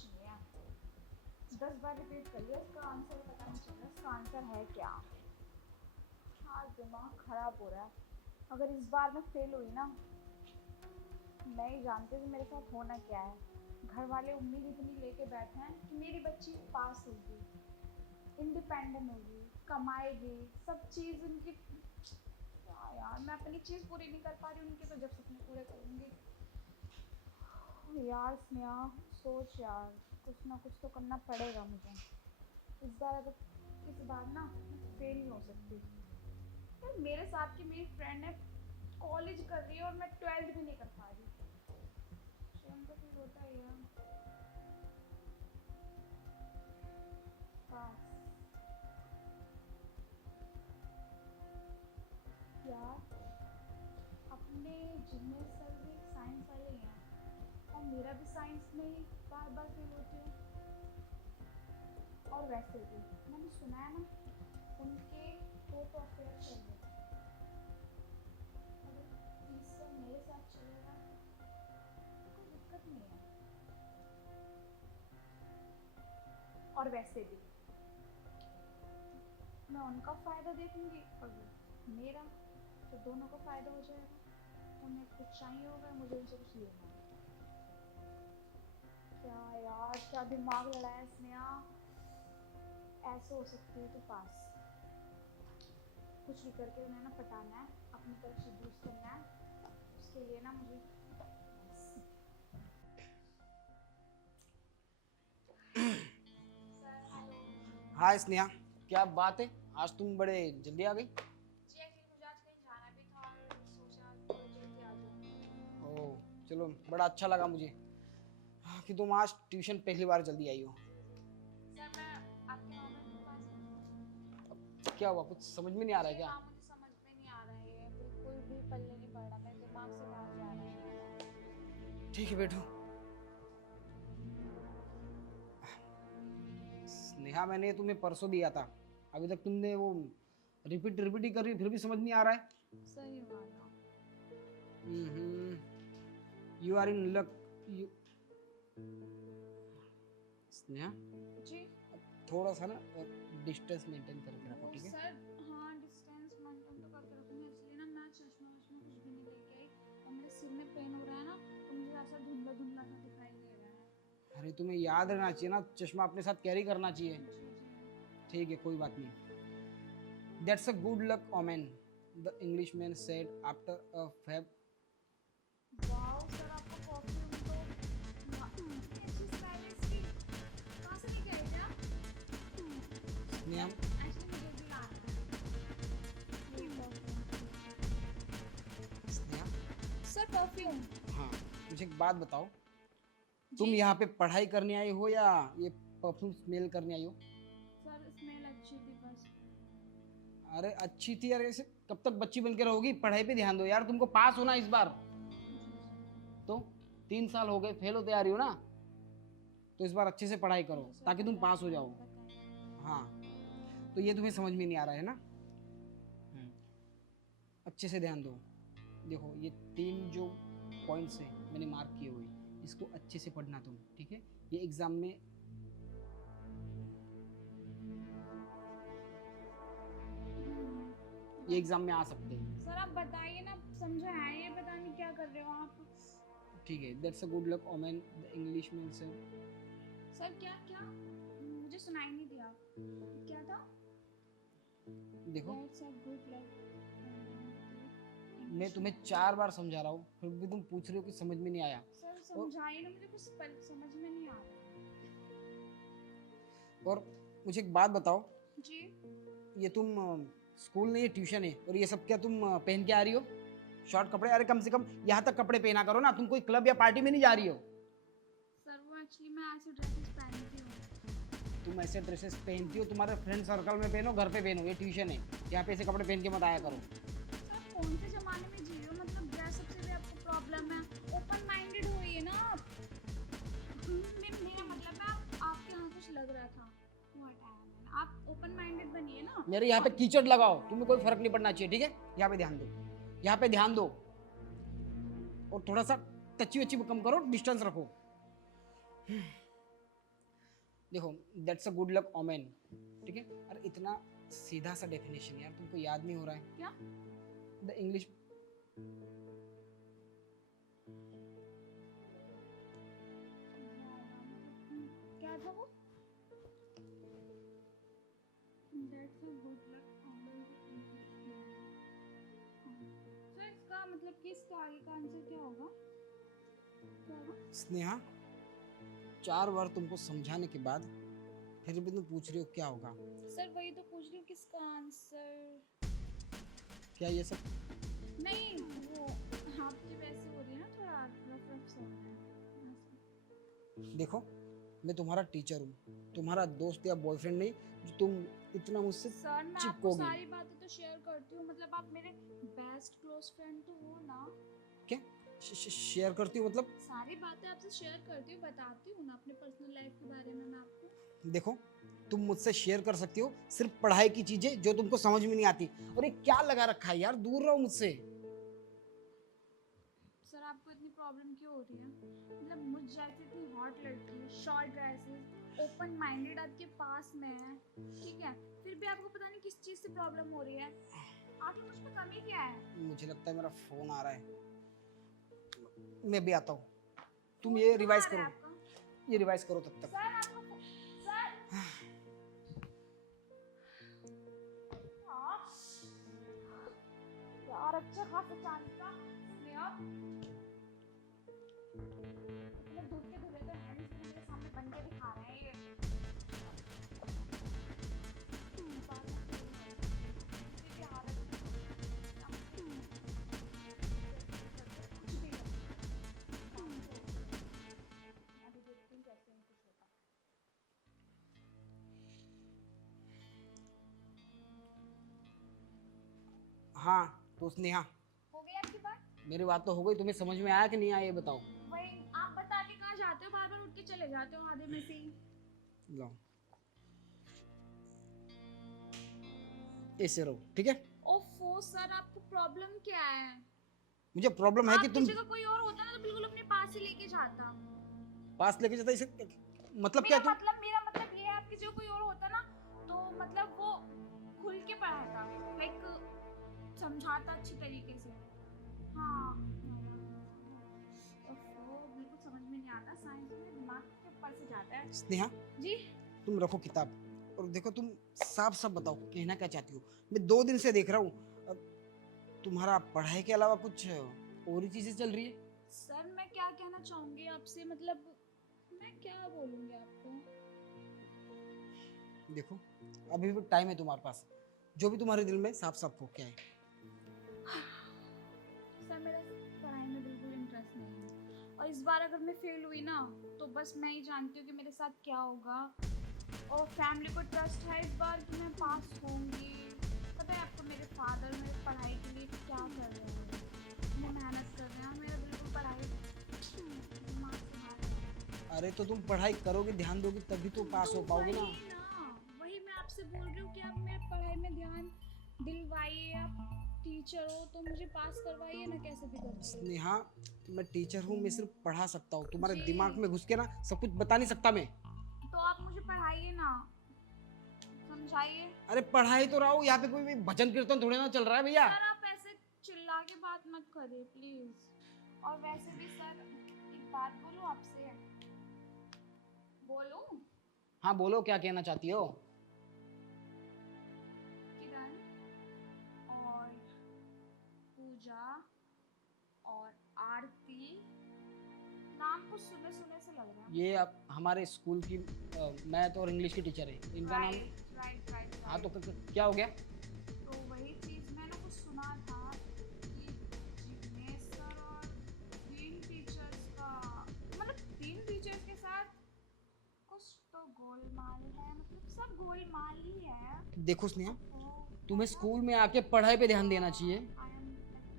कुछ नहीं है। 10 बार रिपीट कर लिया, इसका आंसर पता नहीं चल रहा इसका आंसर है क्या। हाँ, दिमाग खराब हो रहा है। अगर इस बार मैं फेल हुई ना, मैं ही जानती हूँ कि मेरे साथ होना क्या है। घर वाले उम्मीद इतनी लेके बैठे हैं कि मेरी बच्ची पास होगी, इंडिपेंडेंट होगी, कमाएगी, सब चीज़ उनकी। क्या यार, मैं अपनी चीज़ पूरी नहीं कर पा रही, उनके तो जब सपने पूरे करूँगी। यार स्नेहा, सोच यार, कुछ ना कुछ तो करना पड़ेगा मुझे। इस बार ना मैं फेल नहीं हो सकती यार। मेरे साथ की मेरी फ्रेंड है, कॉलेज कर रही है और मैं 12th भी नहीं कर पा रही। शेम तो फील होता ही है। काश यार, अपने जिम्मे सर भी साइंस वाले ही हैं और मेरा भी साइंस में ही बार बार फेल होती हूँ। और वैसे भी मैंने सुना है ना, उनके दो तो अफेयर चल रहे थे। अगर तीसरा मेरे साथ चलेगा तो कोई दिक्कत नहीं है। और वैसे भी मैं उनका फ़ायदा देखूंगी और वो मेरा, तो दोनों का फ़ायदा हो जाएगा। उन्हें कुछ चाहिए होगा, मुझे उनसे कुछ लेना है। क्या यार, क्या दिमाग लड़ाया स्नेहा। ऐसे हो सकती है तो पास कुछ भी करके उन्हें ना पटाना है, अपनी तरफ से दुरुस्त करना है। उसके लिए ना मुझे सर हेलो। हाँ स्नेहा, क्या बात है? आज तुम बड़े जल्दी आ गई। जी एक्चुअली मुझे आज कहीं जाना भी था और सोचा थोड़ा जल्दी आ जाऊँ। ओह, चलो बड़ा अच्छा लगा मुझे कि तुम आज ट्यूशन पहली बार जल्दी आई हो। सर मैं आपके वहाँ में पास क्या हुआ, कुछ समझ में नहीं आ रहा है जी क्या? हाँ, मुझे समझ में नहीं आ रहा है, ये बिल्कुल भी पल्ले नहीं पड़ रहा, मेरे दिमाग से बाहर जा रहा है। ठीक है बैठो। स्नेहा, मैंने तुम्हें परसों दिया था, अभी तक तुमने वो रिपीट रिपीट ही कर रही, फिर भी समझ नहीं आ रहा है। सही वाला। You are in luck. You Sneha, ji थोड़ा सा ना डिस्टेंस मेंटेन करके रखो, वो ठीक है? सर, हाँ डिस्टेंस मेंटेन तो करके रखूंगी, इसलिए ना मैं चश्मा वश्मा कुछ भी नहीं लेके आई। और मेरे सिर में पेन हो रहा है ना, तो मुझे ऐसा धुंधला धुंधला सा दिखाई दे रहा है। अरे तुम्हें याद रहना चाहिए ना, चश्मा अपने साथ कैरी करना चाहिए। जी जी। ठीक है, कोई बात नहीं। That's a good luck omen, the Englishman said after a fab. Wow sir, आपका परफ्यूम तो इतनी अच्छी स्मेल है इसकी, कहाँ से लेके आए थे आप? स्नेहम, सर एक्चुअली मुझे भी लाना है ये परफ्यूम। Sneha, sir perfume. हाँ, मुझे एक बात बताओ, जी तुम यहाँ पे पढ़ाई करने आई हो या ये परफ्यूम स्मेल करने आई हो? सर, स्मेल अच्छी थी बस। अरे अच्छी थी यार, ऐसे कब तक बच्ची बन के रहोगी? पढ़ाई पे ध्यान दो यार, तुमको पास होना इस बार। जी जी। तो 3 साल हो गए, फेल होते आ रही हो ना, तो इस बार अच्छे से पढ़ाई करो जी सर ताकि तुम पास हो बताइए, जाओ। बताइए। हाँ, तो ये तुम्हें समझ में नहीं आ रहा है ना? अच्छे से ध्यान दो। देखो, ये 3 जो पॉइंट्स हैं मैंने मार्क किए हुए, इसको अच्छे से पढ़ना तुम, ठीक है? ये एग्जाम में ये एग्जाम में आ सकते हैं। सर आप बताइए ना, समझा है ये, पता नहीं क्या कर रहे हो आप। ठीक है, that's a good luck omen, the English mean से। सर क्या क्या, मुझे सुनाई नहीं दिया, क्या था? देखो, दैट्स अ गुड लक। मैं इंग्लिश में। तुम्हें 4 बार समझा रहा हूँ, फिर भी तुम पूछ रहे हो कि समझ में नहीं आया। सर और समझाइए ना, मुझे कुछ समझ में नहीं आ रहा। और मुझे एक बात बताओ, जी ये तुम स्कूल नहीं, ये ट्यूशन है, और ये सब क्या तुम पहन के आ रही हो? शॉर्ट कपड़े? अरे कम से कम यहाँ तक कपड़े पहना करो ना, तुम कोई क्लब या पार्टी में नहीं जा रही हो। सर, वो एक्चुअली मैं ऐसी ड्रेसेस पहनती हूँ। तुम ऐसे ड्रेसेस पहनती हो, तुम्हारे फ्रेंड सर्कल में पहनो, घर पे पहनो, ये ट्यूशन है, यहाँ पे ऐसे कपड़े पहन के मत आया करो। सर आप कौन से ज़माने में जी रहे हो, मतलब ड्रेसअप से भी आपको प्रॉब्लम है? ओपन माइंडेड होइए ना आप। मेरा मतलब है, आपके यहाँ कुछ लग रहा था वो हटाया मैंने, आप ओपन माइंडेड बनिए ना। मेरे यहाँ पे कीचड़ लगाओ, तुम्हें कोई फर्क नहीं पड़ना चाहिए, ठीक है? यहाँ पे ध्यान दो, यहाँ पे ध्यान दो, और थोड़ा सा टची वच्ची कम करो, डिस्टेंस रखो। देखो, that's a good luck omen, ठीक है। अरे इतना सीधा सा डेफिनेशन यार तुमको याद नहीं हो रहा है क्या? The English. क्या था वो? That's a good luck omen to Englishman. So इसका मतलब कि इसका आगे का आंसर क्या होगा? क्या होगा? स्नेहा, 4 बार तुमको समझाने के बाद फिर भी तुम पूछ रही हो क्या होगा। सर वही तो पूछ रही हूँ किसका आंसर। क्या ये सब? नहीं वो आपकी वैसे हो रही है ना, थोड़ा रफ रफ सा हो रहा है ऐसे। देखो, मैं तुम्हारा टीचर हूँ, तुम्हारा दोस्त या बॉयफ्रेंड नहीं जो तुम इतना मुझसे सर मैं आपको चिपकोगी। सारी बातें तो शेयर करती हूँ, मतलब आप मेरे बेस्ट क्लोज फ्रेंड तो हो ना। क्या शेयर करती हो मतलब? सारी बातें आपसे शेयर करती हूँ, बताती हूँ ना अपने पर्सनल लाइफ के बारे में मैं आपको। देखो, तुम मुझसे शेयर कर सकती हो सिर्फ पढ़ाई की चीजें जो तुमको समझ में नहीं आती। और ये क्या लगा रखा है यार, दूर रहो मुझसे। सर आपको इतनी प्रॉब्लम क्यों हो रही है? मतलब मुझ जैसी इतनी हॉट लड़की, शॉर्ट ड्रेसेस, ओपन माइंडेड आपके पास में है, ठीक है, फिर भी आपको पता नहीं किस चीज़ से प्रॉब्लम हो रही है। आखिर मुझ में कमी क्या है? मुझे लगता है मेरा फोन आ रहा है, मैं भी आता हूँ। तुम ये रिवाइज कहाँ आ रहा है करो, आपका? ये रिवाइज करो तब तक। सर आपको सर हाँ यार, अच्छा खासा चांद का स्नेहा, इतने दूध के धुले तो हैंड्स भी मेरे सामने बन के दिखा रहे हैं ये। मेरी हालत कुछ भी नहीं। अभी देखती हूँ कैसे नहीं कुछ होता। हाँ तो स्नेहा, हो गई आपकी बात? मेरी बात तो हो गई, तुम्हें समझ में आया कि नहीं आया ये बताओ। वही आप बता के कहाँ जाते हो, बार बार उठ के चले जाते हो आधे में से ही। लो, ऐसे रहो, ठीक है। ओफो सर, आपको प्रॉब्लम क्या है? मुझे प्रॉब्लम है कि आपकी तुम जगह कोई और होता ना तो बिल्कुल अपने पास ही लेके जाता। पास लेके जाता, इसे मतलब क्या तुम? मेरा मतलब ये है, आपकी जगह कोई और होता ना तो मतलब वो खुल के पढ़ाता, लाइक समझाता अच्छी तरीके से। हाँ ओफो, बिल्कुल समझ में नहीं आता, साइंस में दिमाग के ऊपर से जाता है। स्नेहा, जी तुम रखो किताब और देखो, तुम साफ साफ बताओ कहना क्या चाहती हो। मैं 2 दिन से देख रहा हूँ, तुम्हारा पढ़ाई के अलावा कुछ और ही चीजें चल रही है। सर मैं क्या कहना चाहूंगी आपसे, मतलब मैं क्या बोलूंगी आपको। देखो, अभी भी टाइम है तुम्हारे पास, जो भी तुम्हारे दिल में साफ साफ हो क्या है। सर मेरा पढ़ाई में बिल्कुल इंटरेस्ट नहीं है, और इस बार अगर मैं फेल हुई ना तो बस मैं ही जानती हूँ कि मेरे साथ क्या होगा। और फैमिली को ट्रस्ट है इस बार कि मैं पास होंगी। पता है आपको मेरे फादर मेरे पढ़ाई के लिए क्या कर रहे हैं, इतनी मेहनत कर रहे हैं, मेरा बिल्कुल पढ़ाई दिमाग से बाहर है। अरे तो तुम पढ़ाई करोगे, ध्यान दोगे तभी तो पास हो पाओगे ना। वही ना, वही मैं आपसे बोल रही हूँ कि आप मेरे पढ़ाई में ध्यान दिलवाइए, आप टीचर हो तो मुझे पास करवाइए ना कैसे भी करके। स्नेहा, मैं टीचर हूँ, मैं सिर्फ पढ़ा सकता हूँ, तुम्हारे जी। दिमाग में घुस के ना सब कुछ बता नहीं सकता मैं। तो आप मुझे पढ़ाइए ना, समझाइए। अरे पढ़ाई तो रहा हूँ, यहाँ पे कोई भी भजन कीर्तन थोड़े ना चल रहा है भैया। सर आप ऐसे चिल्ला के बात मत करिए प्लीज। और वैसे भी सर एक बात बोलूं आपसे, बोलूं? हाँ बोलो, क्या कहना चाहती हो? किरण और पूजा और आरती, नाम कुछ सुने सुने से लग रहा है। ये अब हमारे स्कूल की मैथ और इंग्लिश की टीचर है, इनका नाम। Right right. हाँ तो क्या हो गया? तो वही चीज मैंने कुछ सुना था कि जिग्नेश सर और 3 टीचर्स का, मतलब 3 टीचर्स के साथ कुछ तो गोलमाल है, मतलब सब गोलमाल ही है। देखो स्नेहा, तो तुम्हें स्कूल में आके पढ़ाई पे ध्यान देना चाहिए,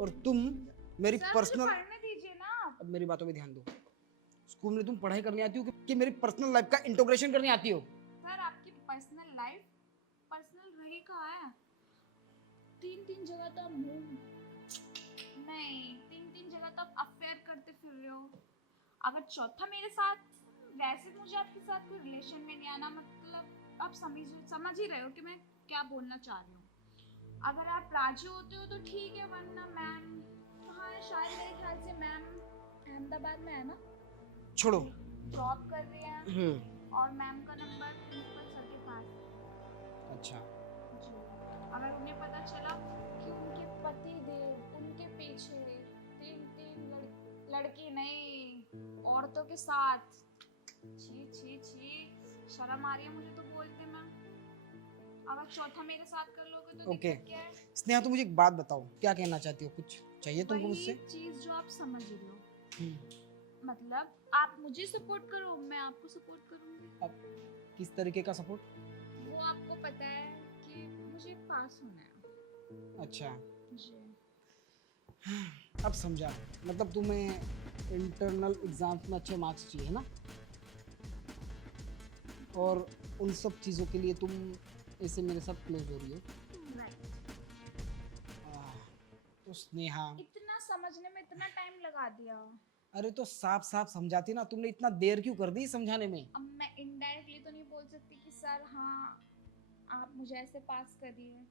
और तुम मेरी सर मुझे पर्सनल। पढ़ने दीजिए ना। अब मेरी बातों पे ध्यान दो। स्कूल में तुम पढ़ाई करने आती हो कि मेरी पर्सनल लाइफ का इंटीग्रेशन करने आती हो? सर आपकी पर्सनल लाइफ पर्सनल रही कहाँ है? 3 जगह तो आप नहीं, 3 जगह तो आप अफेयर करते फिर रहे हो। अगर चौथा मेरे साथ वैसे मुझे आपके साथ कोई रिलेशन में नहीं आना, मतलब आप समझ ही रहे हो कि मैं क्या बोलना चाह रही हूँ। अगर आप राजी होते हो तो ठीक है, वरना मैम, हाँ शायद मेरे ख्याल से मैम अहमदाबाद में है ना, छोड़ो। जॉब कर रही है, हम्म। और मैम का नंबर प्रिंसिपल सर के पास है। अच्छा। जी, अगर उन्हें पता चला कि उनके पति देव उनके पीछे तीन तीन लड़की नहीं औरतों के साथ, छी छी छी, शर्म आ रही है मुझे तो बोलते मैं। अगर चौथा मेरे साथ कर लोगे तो ओके दिक्कत क्या है? स्नेहा, तुम मुझे एक बात बताओ, क्या कहना चाहती हो? कुछ चाहिए तुमको वही मुझसे? चीज जो आप समझ रहे हो, हम्म। मतलब आप मुझे सपोर्ट करो, मैं आपको सपोर्ट करूंगी। अब किस तरीके का सपोर्ट? वो आपको पता है कि मुझे पास होना है। अच्छा, जी, अब समझा। मतलब तुम्हें इंटरनल एग्जाम्स में अच्छे मार्क्स चाहिए ना, और उन सब चीज़ों के लिए तुम ऐसे मेरे साथ क्लोज हो रही हो। राइट। आह, तो स्नेहा, इतना समझने में इतना टाइम लगा दिया। अरे तो साफ साफ समझाती ना, तुमने इतना देर क्यों कर दी समझाने में? अब मैं इनडायरेक्टली तो नहीं बोल सकती कि सर हाँ आप मुझे ऐसे पास करिए,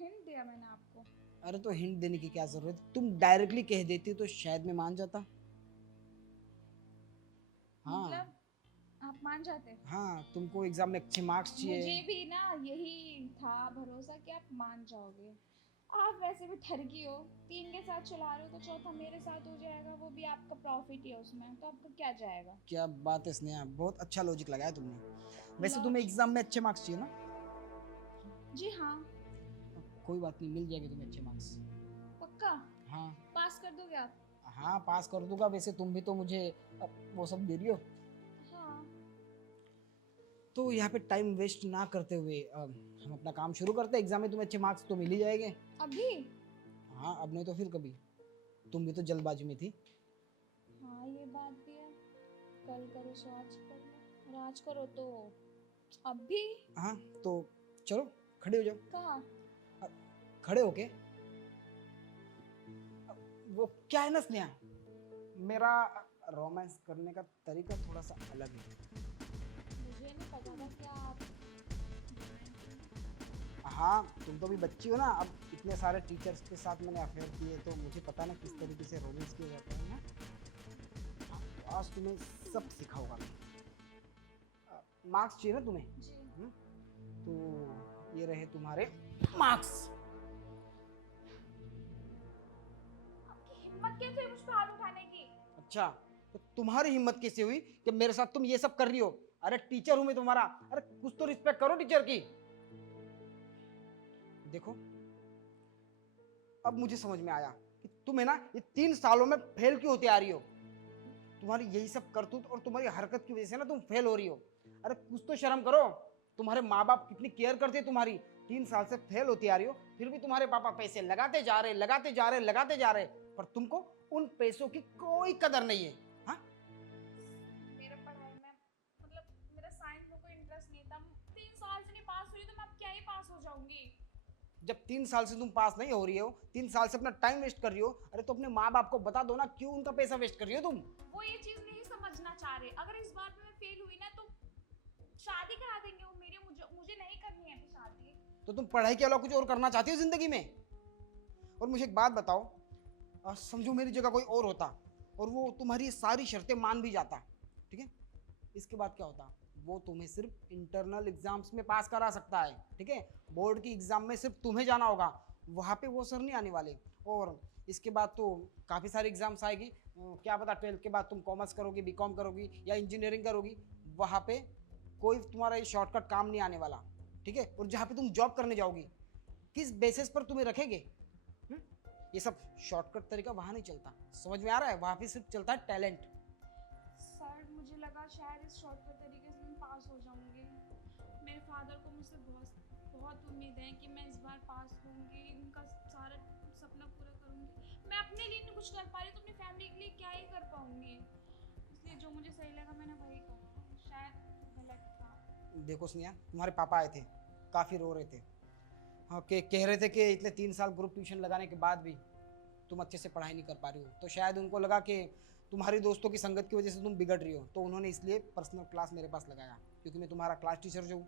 हिंट दिया मैंने आपको। अरे तो हिंट देने की क्या जरूरत, तुम डायरेक्टली कह देती तो शायद मैं मान जाता। हाँ। मतलब आप मान जाते? हाँ, तुमको एग्जाम में अच्छे मार्क्स चाहिए। मुझे भी ना यही था भरोसा कि आप मान जाओगे। आप वैसे भी ठरकी हो, तीन के साथ चला रहे हो तो चौथा मेरे साथ हो जाएगा, वो भी आपका प्रॉफिट ही है उसमें, तो आपका क्या जाएगा? क्या बात है स्नेहा, बहुत अच्छा लॉजिक लगाया तुमने। वैसे तुम्हें लॉजिक? एग्जाम में अच्छे मार्क्स चाहिए ना? जी हाँ। कोई बात नहीं, मिल जाएंगे तुम्हें अच्छे मार्क्स। पक्का? हाँ। पास कर दोगे आप? हाँ, पास कर दूंगा। वैसे तुम भी तो मुझे वो सब दे रही हो। हाँ। तो यहाँ पे टाइम वेस्ट ना करते हुए हम अपना काम शुरू करते हैं। एग्जाम में तुम्हें अच्छे मार्क्स तो मिल ही जाएंगे। अभी? हाँ, अब नहीं तो फिर कभी। तुम भी तो जल्दबाजी में थी। हाँ ये बात भी है, कल करो सो आज कर लो, और आज करो तो अभी। हाँ, तो चलो खड़े हो जाओ। कहाँ? खड़े होके। वो क्या है ना स्नेहा, मेरा रोमांस करने का तरीका थोड़ा सा अलग है। मुझे नहीं पता था क्या आप। हाँ, तुम तो भी बच्ची हो ना। अब इतने सारे टीचर्स के साथ मैंने अफेयर किए, तो मुझे पता ना किस तरीके से रोमांस किया जाता है ना। हाँ, तो आज तुम्हें सब सिखाऊंगा मैं। मार्क्स चाहिए ना तुम्हें? जी। तो ये रहे तुम्हारे मार्क्स। आपकी हिम्मत कैसे मुझ पे हाथ उठाने की? अच्छा, तो तुम्हारी हिम्मत कैसे हुई कि मेरे साथ तुम ये सब कर रही हो? अरे टीचर हूं मैं तुम्हारा, अरे कुछ तो रिस्पेक्ट करो टीचर की। देखो, अब मुझे समझ में आया कि तुम है ना ये 3 सालों में फेल क्यों होती आ रही हो। तुम्हारी यही सब करतूत और तुम्हारी हरकत की वजह से ना तुम फेल हो रही हो। अरे कुछ तो शर्म करो। तुम्हारे माँ बाप कितनी केयर करते हैं तुम्हारी। 3 साल से फेल होती आ रही हो, फिर भी तुम्हारे पापा पैसे लगाते जा रहे, लगाते जा रहे, लगाते जा रहे, पर तुमको उन पैसों की कोई कदर नहीं है। हाँ, मेरा पढ़ाई में, मतलब मेरा साइंस में कोई इंटरेस्ट नहीं था। 3 साल से नहीं पास हुई तो मैं अब क्या ही पास हो जाऊंगी? जब 3 साल से तुम पास नहीं हो रही हो, 3 साल से अपना टाइम वेस्ट कर रही हो, अरे तो अपने माँ बाप को बता दो ना, क्यों उनका पैसा वेस्ट कर रही हो तुम? वो ये चीज नहीं समझना चाह रहे। अगर इस बार में मैं फेल हुई ना तो शादी करा देंगे वो मेरी, मुझे नहीं करनी है अभी शादी। तो तुम पढ़ाई के अलावा कुछ और करना चाहती हो जिंदगी में? और मुझे एक बात बताओ, समझो मेरी जगह कोई और होता और वो तुम्हारी सारी शर्तें मान भी जाता, ठीक है, इसके बाद क्या होता? वो तुम्हें सिर्फ इंटरनल एग्जाम्स में पास करा सकता है, ठीक है। बोर्ड की एग्जाम में सिर्फ तुम्हें जाना होगा, वहाँ पे वो सर नहीं आने वाले। और इसके बाद तो काफ़ी सारी एग्जाम्स आएगी। क्या पता 12th के बाद तुम कॉमर्स करोगी, बीकॉम करोगी या इंजीनियरिंग करोगी, वहाँ पे कोई तुम्हारा ये शॉर्टकट काम नहीं आने वाला, ठीक है। और जहाँ पे तुम जॉब करने जाओगी, किस बेसिस पर तुम्हें रखेंगे? हम्म? ये सब शॉर्टकट तरीका वहाँ नहीं चलता, समझ में आ रहा है? वहाँ पे सिर्फ चलता है टैलेंट। सर मुझे लगा शायद इस शॉर्टकट तरीके से मैं पास हो जाऊंगी। मेरे फादर को मुझसे बहुत बहुत उम्मीद है कि मैं इस बार पास होंगी, उनका सारा सपना पूरा करूंगी। मैं अपने लिए नहीं कुछ कर पा रही तो अपनी फैमिली के लिए क्या ही कर पाऊंगी। इसलिए जो मुझे सही लगा मैंने वही करा, शायद गलत था। देखो स्नेहा, तुम्हारे पापा आए थे, काफ़ी रो रहे थे। हाँ, कह रहे थे कि इतने 3 साल ग्रुप ट्यूशन लगाने के बाद भी तुम अच्छे से पढ़ाई नहीं कर पा रही हो, तो शायद उनको लगा कि तुम्हारी दोस्तों की संगत की वजह से तुम बिगड़ रही हो, तो उन्होंने इसलिए पर्सनल क्लास मेरे पास लगाया, क्योंकि मैं तुम्हारा क्लास टीचर जो हूँ।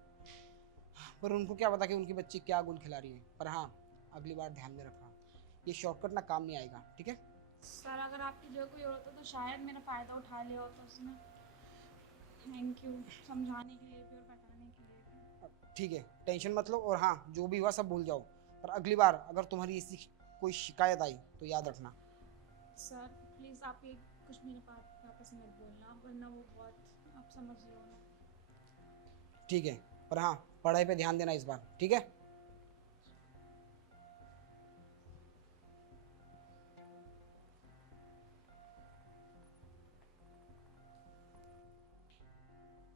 पर उनको क्या पता कि उनकी बच्ची क्या गुल खिला रही है। पर हाँ, अगली बार ध्यान में रखना, ये शॉर्टकट ना काम नहीं आएगा, ठीक है? सर अगर आपकी जगह कोई और होता तो शायद मेरा फ़ायदा उठा लिया होता उसने। थैंक यू समझाने के लिए भी और बताने के लिए भी। ठीक है, टेंशन मत लो, और हाँ, जो भी हुआ सब भूल जाओ। पर अगली बार अगर तुम्हारी ऐसी कोई शिकायत आई तो याद रखना। सर प्लीज़ आप ये कुछ मेरे बात वापस मत बोलना, वरना वो बहुत, आप समझ रहे हो ना। ठीक है, पर हाँ, पढ़ाई पे ध्यान देना इस बार, ठीक है?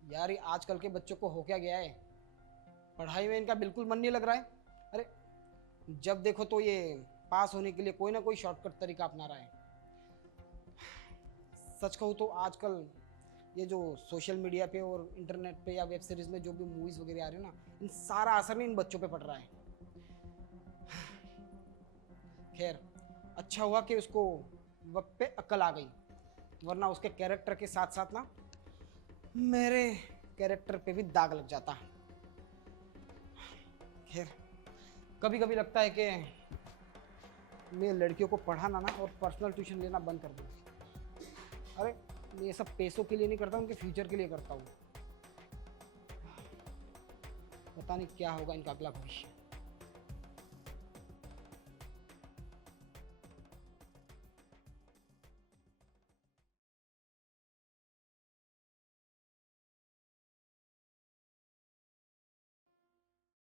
यार ये आजकल के बच्चों को हो क्या गया है, पढ़ाई में इनका बिल्कुल मन नहीं लग रहा है। अरे जब देखो तो ये पास होने के लिए कोई ना कोई शॉर्टकट तरीका अपना रहा है। सच कहूँ तो आजकल ये जो सोशल मीडिया पे और इंटरनेट पे या वेब सीरीज में जो भी मूवीज वगैरह आ रही है ना, इन सारा असर नहीं इन बच्चों पे पड़ रहा है। खैर, अच्छा हुआ कि उसको वक्त पे अक्ल आ गई, वरना उसके कैरेक्टर के साथ साथ ना मेरे कैरेक्टर पे भी दाग लग जाता। खैर, कभी कभी लगता है कि मैं लड़कियों को पढ़ाना ना और पर्सनल ट्यूशन लेना बंद कर दूँ। अरे मैं ये सब पैसों के लिए नहीं करता, उनके फ्यूचर के लिए करता हूँ। पता नहीं क्या होगा इनका अगला भविष्य।